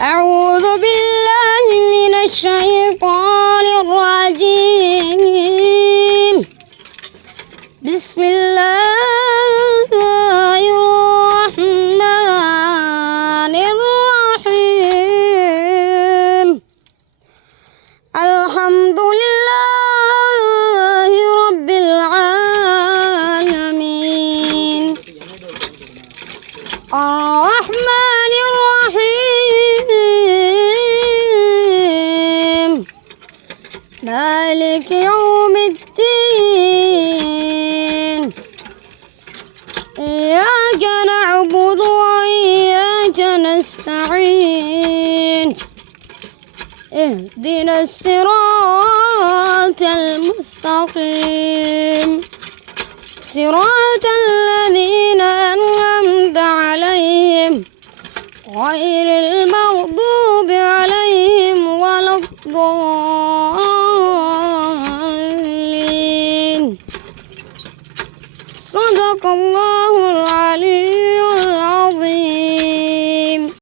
أعوذ بالله من الشيطان الرجيم. بسم الله الرحمن الرحيم. الحمد لله رب العالمين. الرحمن الرحيم. مالك يوم الدين. إياك نعبد وإياك نستعين. اهدنا الصراط المستقيم، صراط الذين أنعمت عليهم غير المغضوب عليهم ولا الضالين. صدق الله العلي